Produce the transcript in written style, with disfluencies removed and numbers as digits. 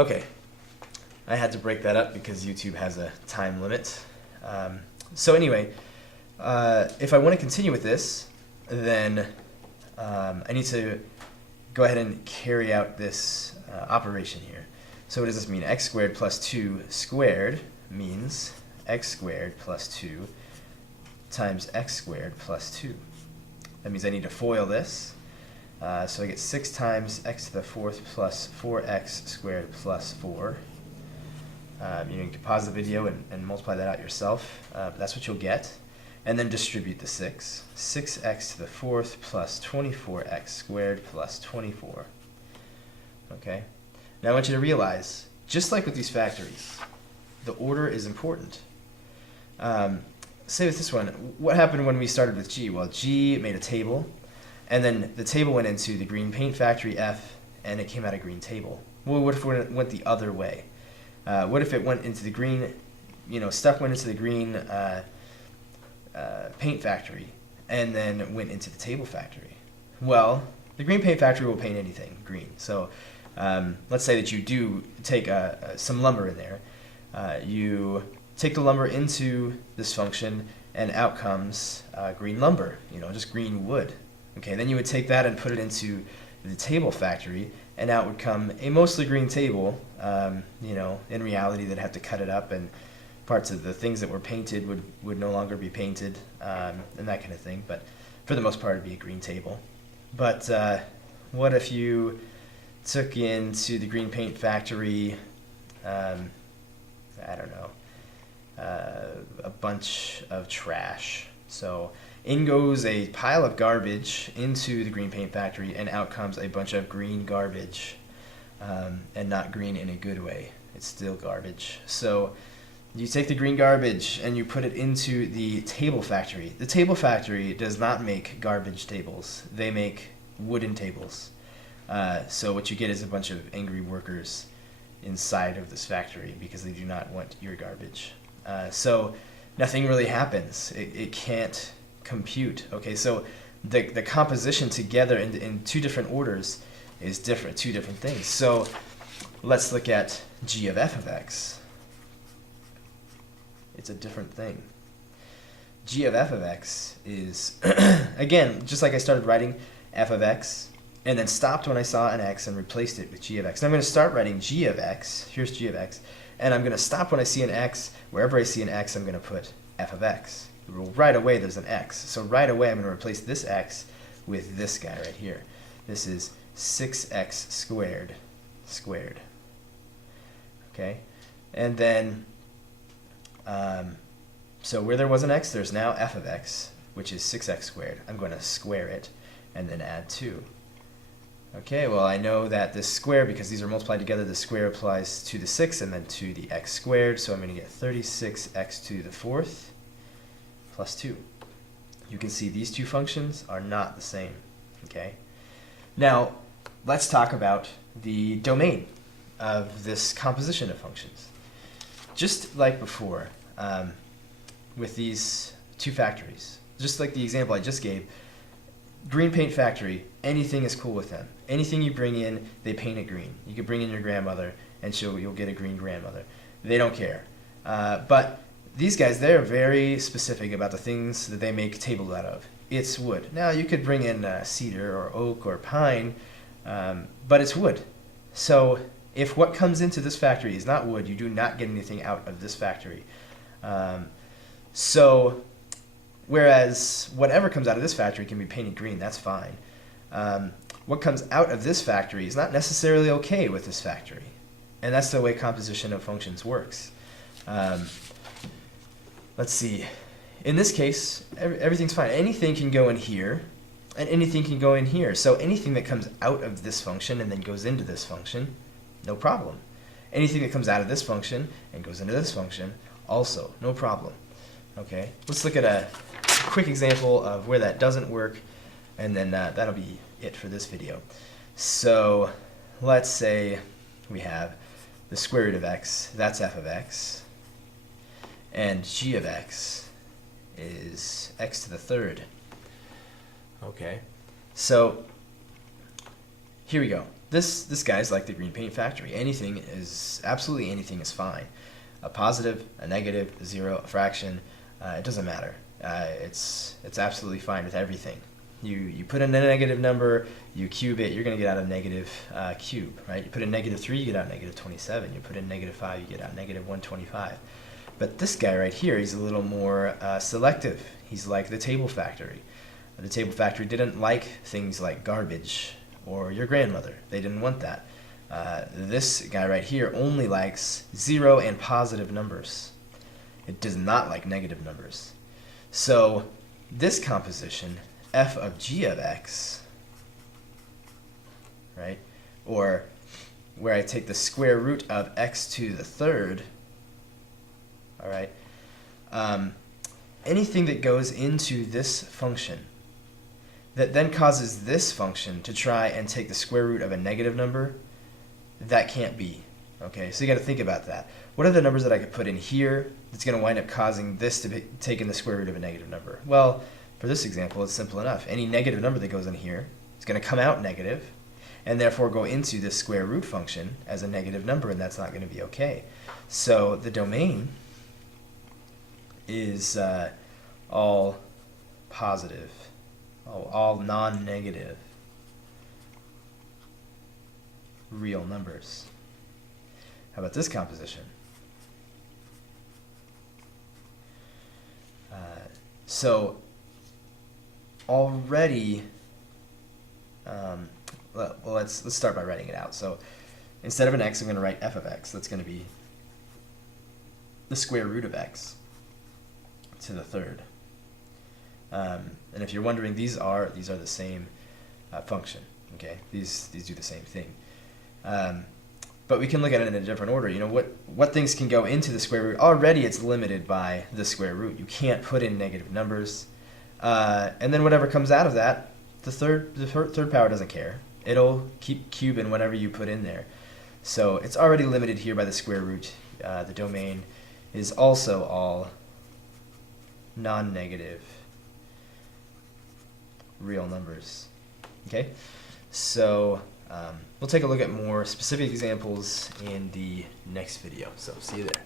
Okay, I had to break that up because YouTube has a time limit. So anyway, if I want to continue with this, then I need to go ahead and carry out this operation here. So what does this mean? X squared plus 2 squared means x squared plus 2 times x squared plus 2. That means I need to FOIL this. So I get 6 times x to the 4th plus 4x squared plus 4. You can pause the video and multiply that out yourself, but that's what you'll get. And then distribute the 6. 6x to the 4th plus 24x squared plus 24. Okay? Now I want you to realize, just like with these factories, the order is important. Say with this one, what happened when we started with G? Well, G made a table, and then the table went into the green paint factory F, and it came out a green table. Well, what if it went the other way? What if it went into the green, stuff went into the green paint factory, and then went into the table factory? Well, the green paint factory will paint anything green. So let's say that you do take some lumber in there. You take the lumber into this function, and out comes green lumber, just green wood. Okay, then you would take that and put it into the table factory, and out would come a mostly green table. In reality, they'd have to cut it up, and parts of the things that were painted would no longer be painted, and that kind of thing. But for the most part, it'd be a green table. But what if you took into the green paint factory, I don't know, a bunch of trash? So in goes a pile of garbage into the green paint factory, and out comes a bunch of green garbage, and not green in a good way. It's still garbage. So you take the green garbage and you put it into the table factory. The table factory does not make garbage tables. They make wooden tables. So what you get is a bunch of angry workers inside of this factory because they do not want your garbage. So nothing really happens. It can't compute. Okay, so the composition together in two different orders is different, two different things. So let's look at g of f of x. It's a different thing. G of f of x is, again, just like I started writing f of x, and then stopped when I saw an x and replaced it with g of x. And I'm going to start writing g of x. Here's g of x. And I'm going to stop when I see an x. Wherever I see an x, I'm going to put f of x. Well, right away, there's an x. So right away, I'm going to replace this x with this guy right here. This is 6x squared squared. Okay? And then, so where there was an x, there's now f of x, which is 6x squared. I'm going to square it and then add 2. Okay, well, I know that this square, because these are multiplied together, the square applies to the 6 and then to the x squared. So I'm going to get 36x to the 4th plus 2. You can see these two functions are not the same. Okay? Now, let's talk about the domain of this composition of functions. Just like before, with these two factories, just like the example I just gave, green paint factory, anything is cool with them. Anything you bring in, they paint it green. You could bring in your grandmother, and you'll get a green grandmother. They don't care. But these guys, they're very specific about the things that they make tables out of. It's wood. Now, you could bring in cedar or oak or pine, but it's wood. So if what comes into this factory is not wood, you do not get anything out of this factory. So whereas whatever comes out of this factory can be painted green, that's fine. What comes out of this factory is not necessarily okay with this factory. And that's the way composition of functions works. Let's see. In this case, everything's fine. Anything can go in here, and anything can go in here. So anything that comes out of this function and then goes into this function, no problem. Anything that comes out of this function and goes into this function, also, no problem. Okay, let's look at a quick example of where that doesn't work, and then that'll be it for this video. So let's say we have the square root of x, that's f of x, and g of x is x to the 3rd. Okay, so here we go. this guy's like the green paint factory. Absolutely anything is fine. A positive, a negative, a zero, a fraction, it doesn't matter. It's absolutely fine with everything. You put in a negative number, you cube it, you're going to get out a negative cube, right? You put in -3, you get out -27. You put in -5, you get out -125. But this guy right here, he's a little more selective. He's like the table factory. The table factory didn't like things like garbage or your grandmother. They didn't want that. This guy right here only likes 0 and positive numbers. It does not like negative numbers. So this composition, f of g of x, right, or where I take the square root of x to the third, all right, anything that goes into this function that then causes this function to try and take the square root of a negative number, that can't be. Okay, so you got to think about that. What are the numbers that I could put in here that's going to wind up causing this to be taking the square root of a negative number? Well, for this example, it's simple enough. Any negative number that goes in here is going to come out negative, and therefore go into this square root function as a negative number, and that's not going to be okay. So the domain is all positive, all non-negative real numbers. How about this composition? So already, well, let's start by writing it out. So instead of an x, I'm going to write f of x. That's going to be the square root of x to the third. And if you're wondering, these are the same function. Okay, these do the same thing. But we can look at it in a different order. You know, what things can go into the square root? Already it's limited by the square root. You can't put in negative numbers. And then whatever comes out of that, the third power doesn't care. It'll keep cubing whatever you put in there. So it's already limited here by the square root. The domain is also all non-negative real numbers. Okay, so we'll take a look at more specific examples in the next video. So see you there.